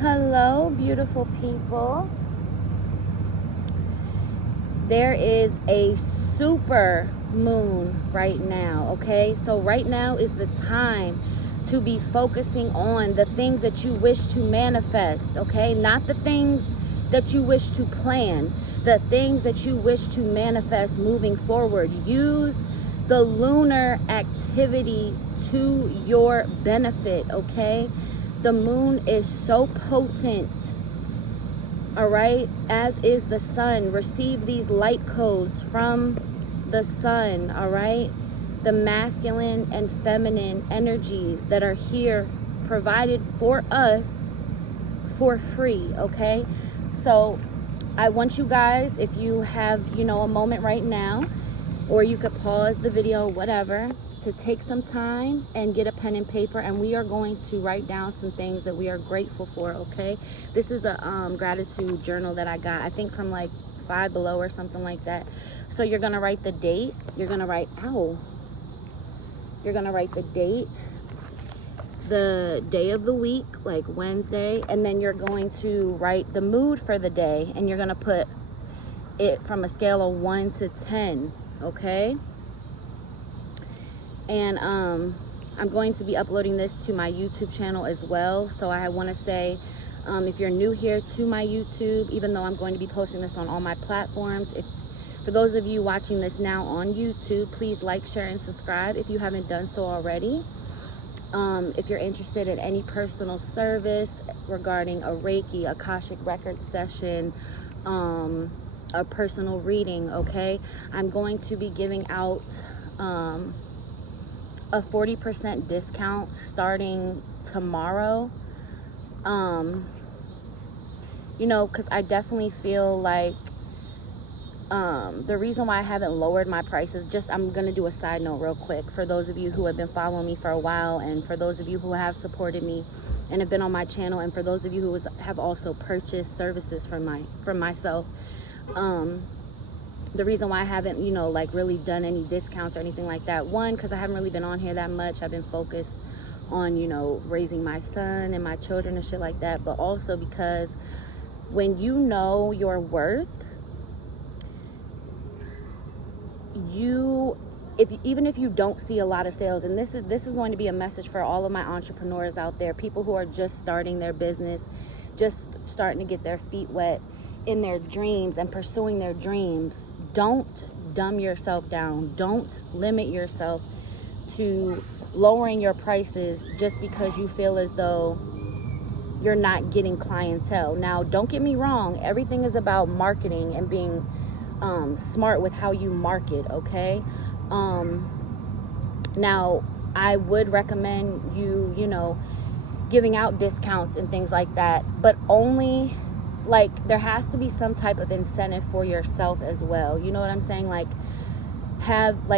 Hello, beautiful people. There is a super moon right now, okay? So right now is the time to be focusing on the things that you wish to manifest, okay? Not the things that you wish to plan, the things that you wish to manifest moving forward. Use the lunar activity to your benefit, okay? The moon is so potent, all right, as is the sun. Receive these light codes from the sun, all right? The masculine and feminine energies that are here provided for us for free, okay? So I want you guys, if you have, a moment right now, or you could pause the video, whatever, to take some time and get a pen and paper, and we are going to write down some things that we are grateful for, okay? This is a gratitude journal that I got, I think from like Five Below or something like that. So you're gonna write the date, you're gonna write the date, the day of the week, like Wednesday, and then you're going to write the mood for the day, and you're gonna put it from a scale of 1 to 10, okay? And I'm going to be uploading this to my YouTube channel as well. So I want to say, if you're new here to my YouTube, even though I'm going to be posting this on all my platforms, for those of you watching this now on YouTube, please like, share, and subscribe if you haven't done so already. If you're interested in any personal service regarding a Reiki, Akashic record session, a personal reading, okay, I'm going to be giving out a 40% discount starting tomorrow. Because I definitely feel like the reason why I haven't lowered my prices, I'm gonna do a side note real quick for those of you who have been following me for a while, and for those of you who have supported me and have been on my channel, and for those of you who have also purchased services from myself. The reason why I haven't, like really done any discounts or anything like that, one, because I haven't really been on here that much. I've been focused on, raising my son and my children and shit like that. But also because when you know your worth, even if you don't see a lot of sales, and this is going to be a message for all of my entrepreneurs out there, people who are just starting their business, just starting to get their feet wet in their dreams and pursuing their dreams. Don't dumb yourself down. Don't limit yourself to lowering your prices just because you feel as though you're not getting clientele. Now, don't get me wrong, everything is about marketing and being smart with how you market, okay? Now, I would recommend you, giving out discounts and things like that, but only, like, there has to be some type of incentive for yourself as well. You know what I'm saying? Like,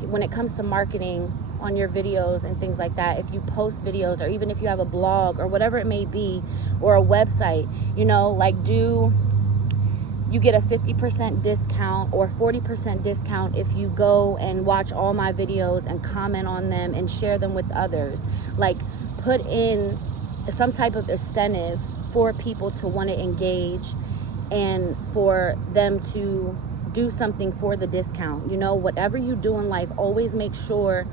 when it comes to marketing on your videos and things like that, if you post videos, or even if you have a blog or whatever it may be, or a website, you get a 50% discount or 40% discount if you go and watch all my videos and comment on them and share them with others. Like, put in some type of incentive for people to want to engage and for them to do something for the discount. Whatever you do in life, always make sure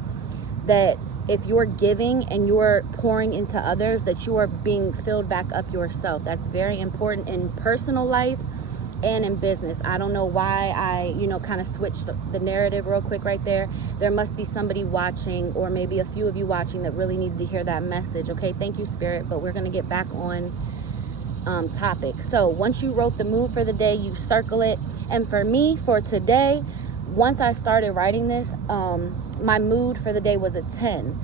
that if you're giving and you're pouring into others, that you are being filled back up yourself. That's very important in personal life and in business. I don't know why I, kind of switched the narrative real quick right there. There must be somebody watching, or maybe a few of you watching, that really need to hear that message, okay? Thank you, Spirit, but we're going to get back on topic. So once you wrote the mood for the day, you circle it. And for me, for today, once I started writing this, my mood for the day was a 10.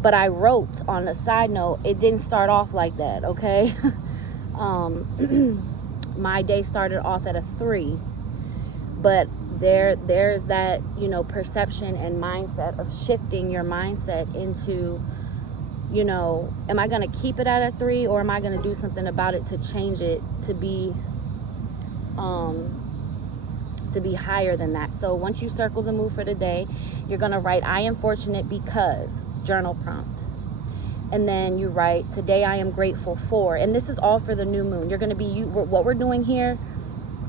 But I wrote, on a side note, it didn't start off like that, okay? My day started off at a 3, but there's that, perception and mindset of shifting your mindset into, am I going to keep it at a 3, or am I going to do something about it to change it to be higher than that? So once you circle the mood for the day, you're going to write, I am fortunate because, journal prompt. And then you write, today I am grateful for, and this is all for the new moon. You're going to be, what we're doing here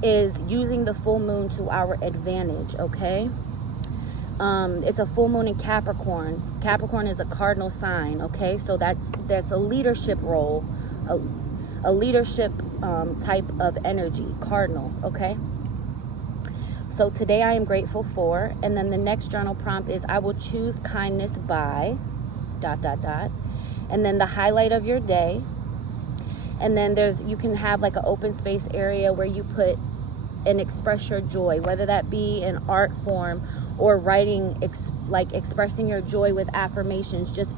is using the full moon to our advantage, okay? It's a full moon in Capricorn. Capricorn is a cardinal sign, okay? So that's a leadership role, a leadership type of energy, cardinal, okay? So today I am grateful for, and then the next journal prompt is, I will choose kindness by ... and then the highlight of your day. And then you can have like an open space area where you put and express your joy, whether that be in art form or writing, like expressing your joy with affirmations. Just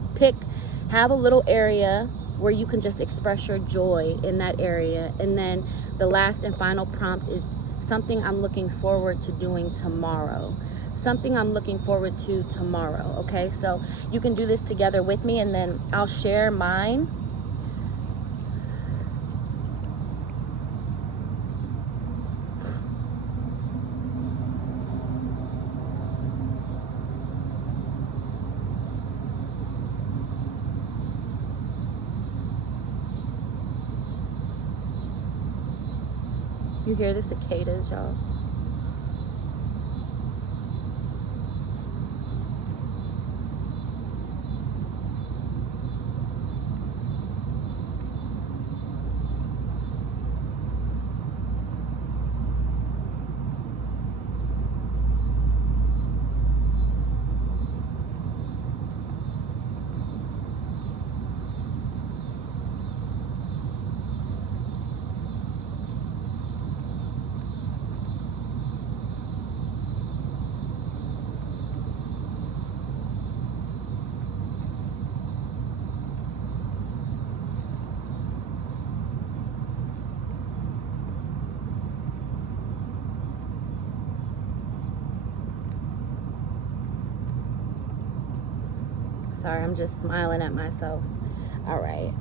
have a little area where you can just express your joy in that area. And then the last and final prompt is something I'm looking forward to doing tomorrow. Something I'm looking forward to tomorrow, okay? So you can do this together with me, and then I'll share mine. You hear the cicadas, y'all? Sorry, I'm just smiling at myself. All right.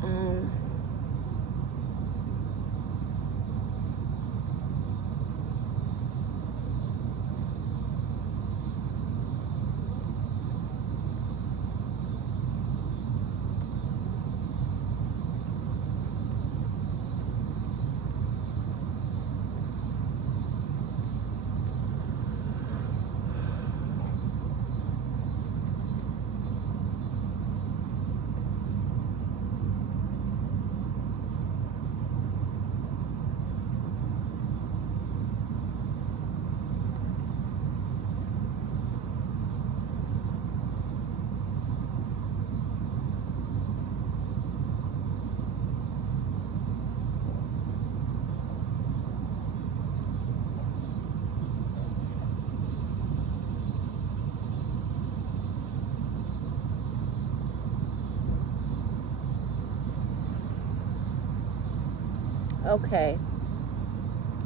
Okay,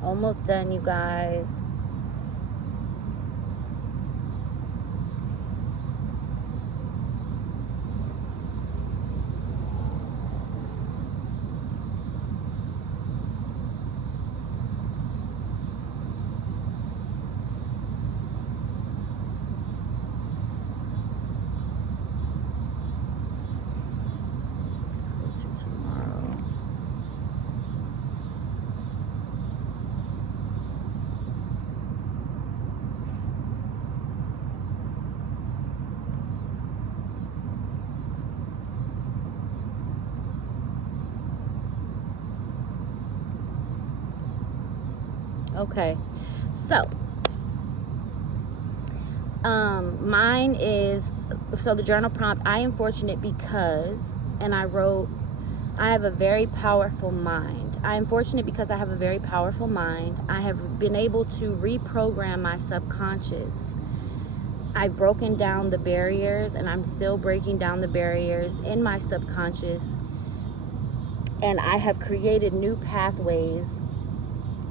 almost done, you guys. Okay, so mine is, so the journal prompt, I am fortunate because, and I wrote, I have a very powerful mind. I am fortunate because I have a very powerful mind. I have been able to reprogram my subconscious. I've broken down the barriers, and I'm still breaking down the barriers in my subconscious. And I have created new pathways,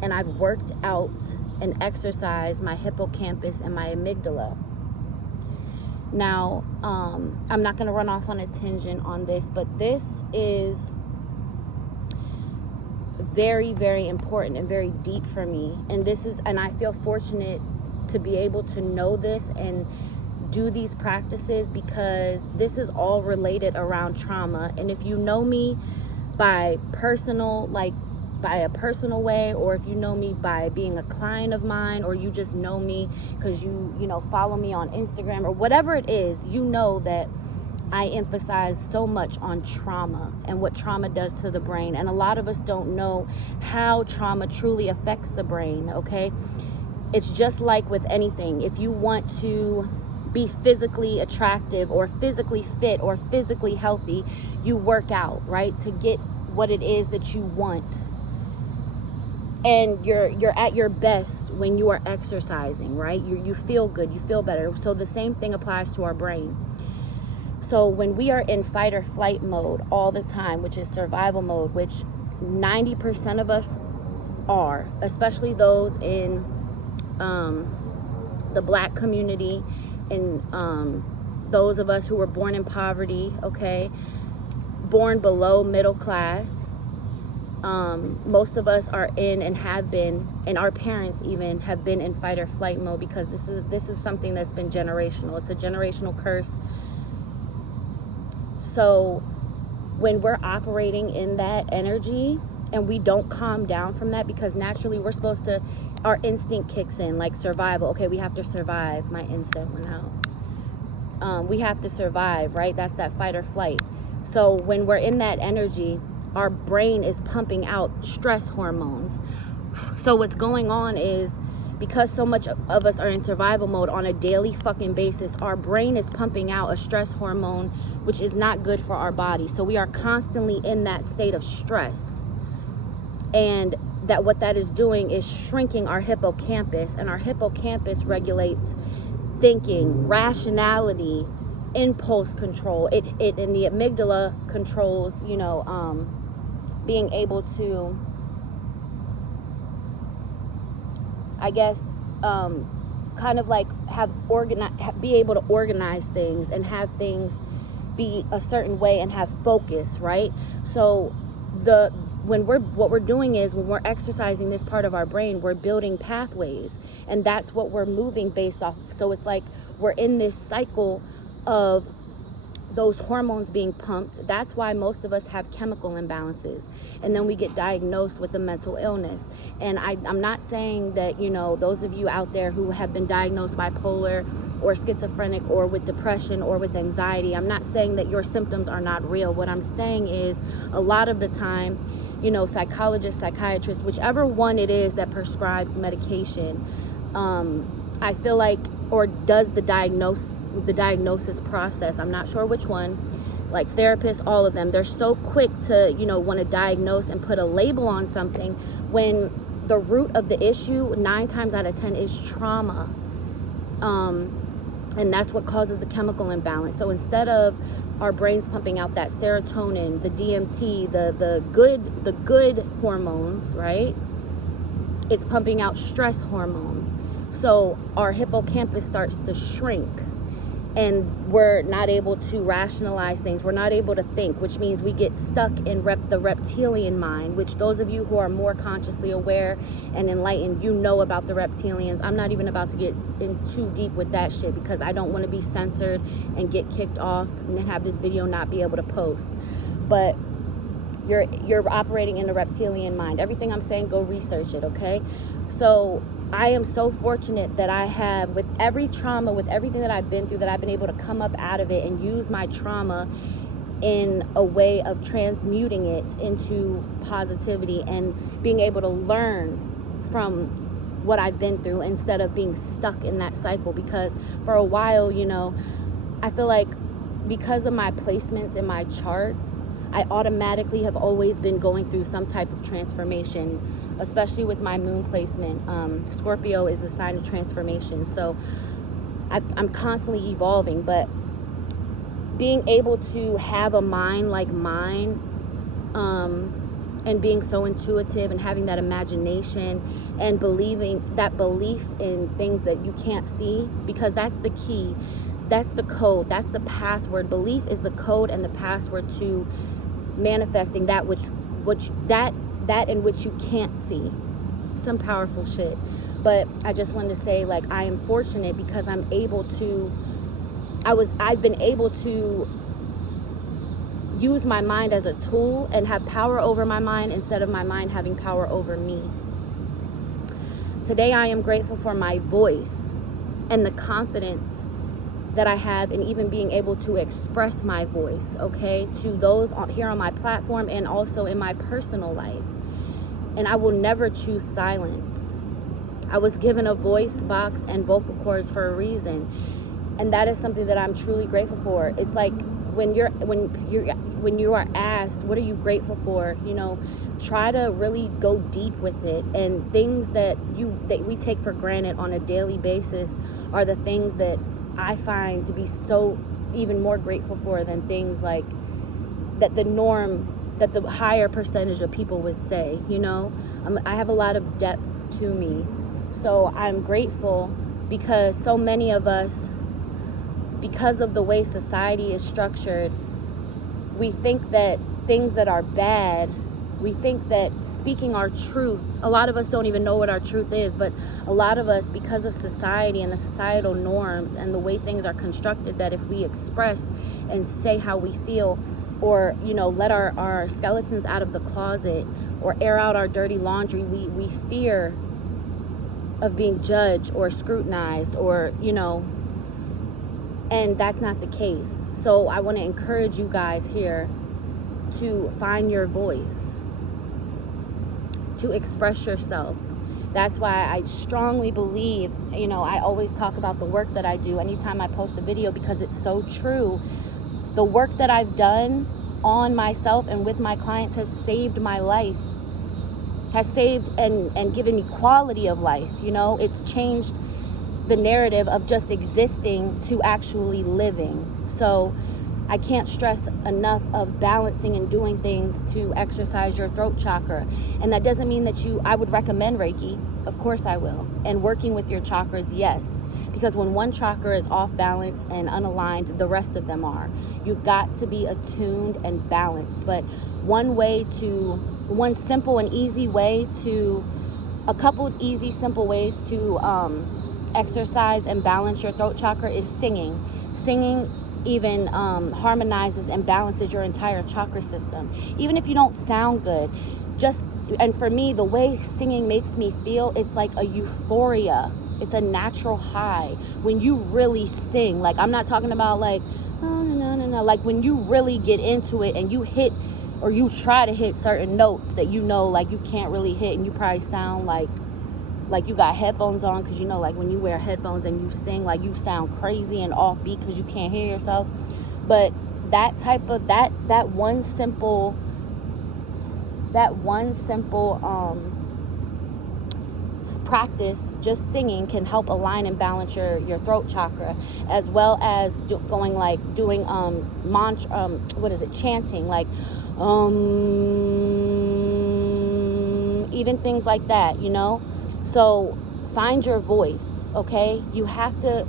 and I've worked out and exercised my hippocampus and my amygdala. Now, I'm not going to run off on a tangent on this, but this is very, very important and very deep for me. And I feel fortunate to be able to know this and do these practices because this is all related around trauma. And if you know me by personal, like by a personal way, or if you know me by being a client of mine, or you just know me because you know, follow me on Instagram or whatever it is, you know that I emphasize so much on trauma and what trauma does to the brain. And a lot of us don't know how trauma truly affects the brain, okay? It's just like with anything. If you want to be physically attractive or physically fit or physically healthy, you work out, right? To get what it is that you want. And you're at your best when you are exercising, right? You feel good, you feel better. So the same thing applies to our brain. So when we are in fight or flight mode all the time, which is survival mode, which 90% of us are, especially those in the Black community, and those of us who were born in poverty, okay, born below middle class. Most of us are in and have been, and our parents even have been in fight or flight mode, because this is something that's been generational. It's a generational curse. So when we're operating in that energy and we don't calm down from that, because naturally we're supposed to, our instinct kicks in, like survival. Okay, we have to survive. My instinct went out. We have to survive, right? That's that fight or flight. So when we're in that energy, our brain is pumping out stress hormones. So what's going on is, because so much of us are in survival mode on a daily fucking basis, our brain is pumping out a stress hormone, which is not good for our body. So we are constantly in that state of stress. And that what that is doing is shrinking our hippocampus, and our hippocampus regulates thinking, rationality, impulse control. It and the amygdala controls, you know, being able to, I guess, kind of like be able to organize things and have things be a certain way and have focus, right? So what we're doing is, when we're exercising this part of our brain, we're building pathways, and that's what we're moving based off of. So it's like we're in this cycle of those hormones being pumped. That's why most of us have chemical imbalances, and then we get diagnosed with a mental illness. And I'm not saying that, you know, those of you out there who have been diagnosed bipolar or schizophrenic or with depression or with anxiety, I'm not saying that your symptoms are not real. What I'm saying is, a lot of the time, you know, psychologists, psychiatrists, whichever one it is that prescribes medication, I feel like, or does the diagnosis process, I'm not sure which one, like therapists, all of them, they're so quick to, you know, want to diagnose and put a label on something, when the root of the issue 9 times out of 10 is trauma. And that's what causes a chemical imbalance. So instead of our brains pumping out that serotonin, the DMT, the good hormones, right? It's pumping out stress hormones. So our hippocampus starts to shrink, and we're not able to rationalize things. We're not able to think, which means we get stuck in the reptilian mind, which those of you who are more consciously aware and enlightened, you know about the reptilians. I'm not even about to get in too deep with that shit, because I don't want to be censored and get kicked off and then have this video not be able to post. But you're operating in the reptilian mind. Everything I'm saying, go research it, okay? So I am so fortunate that I have, with every trauma, with everything that I've been through, that I've been able to come up out of it and use my trauma in a way of transmuting it into positivity and being able to learn from what I've been through, instead of being stuck in that cycle. Because for a while, you know, I feel like because of my placements in my chart, I automatically have always been going through some type of transformation, especially with my moon placement. Scorpio is the sign of transformation. So I'm constantly evolving, but being able to have a mind like mine, and being so intuitive and having that imagination and believing that belief in things that you can't see, because that's the key. That's the code. That's the password. Belief is the code and the password to manifesting that that in which you can't see. Some powerful shit. But I just wanted to say, like, I am fortunate because I'm able to I've been able to use my mind as a tool and have power over my mind instead of my mind having power over me. Today I am grateful for my voice and the confidence that I have in even being able to express my voice, okay, to those here on my platform and also in my personal life. And I will never choose silence. I was given a voice box and vocal cords for a reason, and that is something that I'm truly grateful for. It's like when you are asked, what are you grateful for, you know, try to really go deep with it. And things that we take for granted on a daily basis are the things that I find to be so even more grateful for than things like that the higher percentage of people would say, you know. I have a lot of depth to me. So I'm grateful because so many of us, because of the way society is structured, we think that things that are bad, we think that speaking our truth, a lot of us don't even know what our truth is, but a lot of us, because of society and the societal norms and the way things are constructed, that if we express and say how we feel, or, you know, let our skeletons out of the closet or air out our dirty laundry, we fear of being judged or scrutinized, or, you know, and that's not the case. So I want to encourage you guys here to find your voice, to express yourself. That's why I strongly believe, you know, I always talk about the work that I do anytime I post a video, because it's so true. The work that I've done on myself and with my clients has saved my life, has saved and given me quality of life. You know, it's changed the narrative of just existing to actually living. So I can't stress enough of balancing and doing things to exercise your throat chakra. And that doesn't mean that I would recommend Reiki. Of course I will. And working with your chakras, yes. Because when one chakra is off balance and unaligned, the rest of them are. You've got to be attuned and balanced. But one simple and easy way to, a couple of easy, simple ways to exercise and balance your throat chakra is singing. Singing even harmonizes and balances your entire chakra system. Even if you don't sound good, and for me, the way singing makes me feel, it's like a euphoria. It's a natural high when you really sing. Like, I'm not talking about like, no, like when you really get into it and you hit, or you try to hit certain notes that you know, like, you can't really hit, and you probably sound like you got headphones on, because you know, like when you wear headphones and you sing, like you sound crazy and offbeat because you can't hear yourself. But that type of that one simple practice, just singing, can help align and balance your throat chakra, as well as doing mantra, chanting, like even things like that, you know. So find your voice, okay? You have to,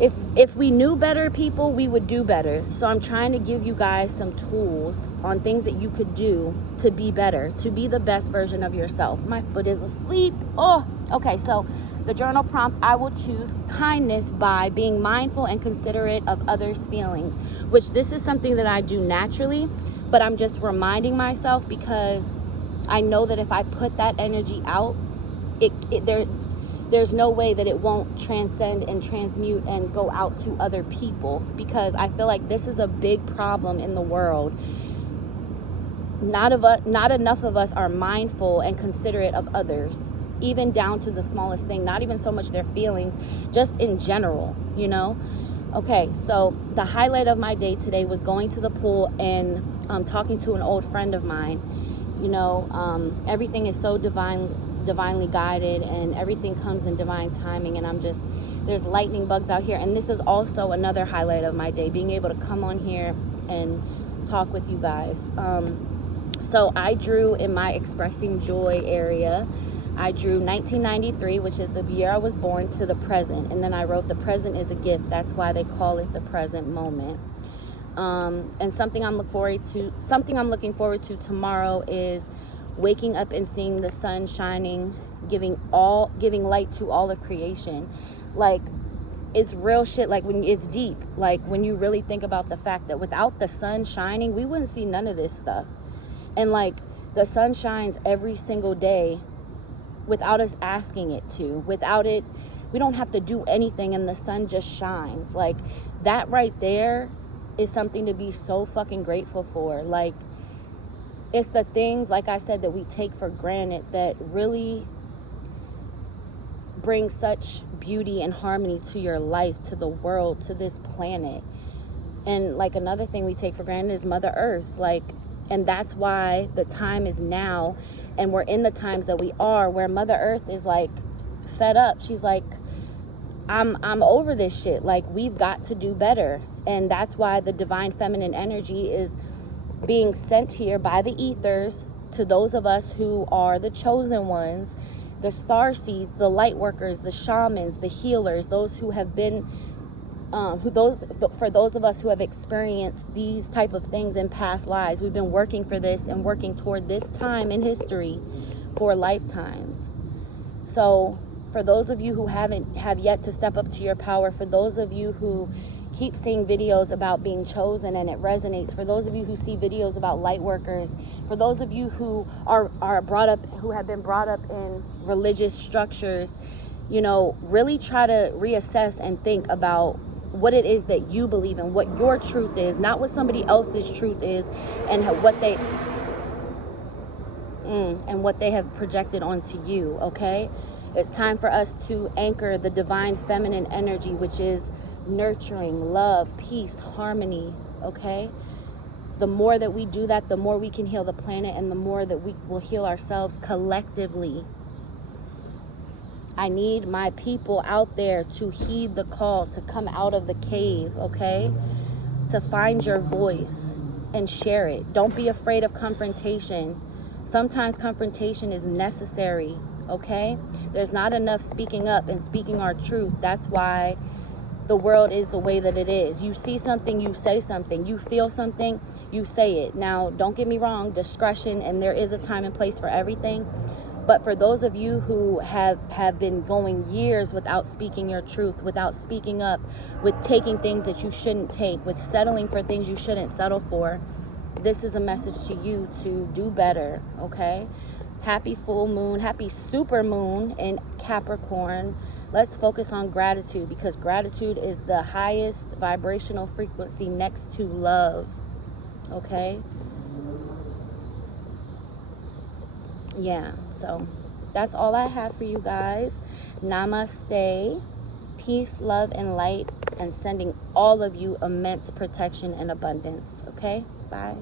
if we knew better, people, we would do better. So I'm trying to give you guys some tools on things that you could do to be better, to be the best version of yourself. My foot is asleep. Oh, okay. So the journal prompt, I will choose kindness by being mindful and considerate of others' feelings, which this is something that I do naturally, but I'm just reminding myself, because I know that if I put that energy out, there's no way that it won't transcend and transmute and go out to other people, because I feel like this is a big problem in the world. Not enough of us are mindful and considerate of others, even down to the smallest thing, not even so much their feelings, just in general, you know. Okay, so the highlight of my day today was going to the pool and talking to an old friend of mine. You know, everything is so divinely guided, and everything comes in divine timing, and there's lightning bugs out here. And this is also another highlight of my day, being able to come on here and talk with you guys. So I drew in my expressing joy area, I drew 1993, which is the year I was born, to the present, and then I wrote the present is a gift. That's why they call it the present moment. And something I'm looking forward to tomorrow is waking up and seeing the sun shining, giving light to all of creation. Like, it's real shit. Like, when it's deep, like when you really think about the fact that without the sun shining, we wouldn't see none of this stuff. And like, the sun shines every single day without us asking it to. Without it, we don't have to do anything, and the sun just shines. Like, that right there is something to be so fucking grateful for. Like, it's the things, like I said, that we take for granted that really bring such beauty and harmony to your life, to the world, to this planet. And like, another thing we take for granted is Mother Earth. Like, and that's why the time is now, and we're in the times that we are, where Mother Earth is like fed up. She's like, I'm over this shit. Like, we've got to do better. And that's why the divine feminine energy is being sent here by the ethers to those of us who are the chosen ones, the star seeds, the light workers, the shamans, the healers, those who have been for those of us who have experienced these type of things in past lives. We've been working for this and working toward this time in history for lifetimes. So for those of you who have yet to step up to your power, for those of you who keep seeing videos about being chosen and it resonates, for those of you who see videos about light workers, for those of you who are brought up, who have been brought up in religious structures, you know, really try to reassess and think about what it is that you believe in, what your truth is, not what somebody else's truth is, and what they have projected onto you. Okay, it's time for us to anchor the divine feminine energy, which is nurturing, love, peace, harmony. Okay, the more that we do that, the more we can heal the planet, and the more that we will heal ourselves collectively. I need my people out there to heed the call, to come out of the cave, okay? To find your voice and share it. Don't be afraid of confrontation. Sometimes confrontation is necessary, okay? There's not enough speaking up and speaking our truth. That's why the world is the way that it is. You see something, you say something. You feel something, you say it. Now, don't get me wrong, discretion, and there is a time and place for everything. But for those of you who have been going years without speaking your truth, without speaking up, with taking things that you shouldn't take, with settling for things you shouldn't settle for, this is a message to you to do better, okay? Happy full moon, happy super moon in Capricorn. Let's focus on gratitude, because gratitude is the highest vibrational frequency next to love, okay? Yeah, so that's all I have for you guys. Namaste, peace, love, and light, and sending all of you immense protection and abundance. Okay, bye.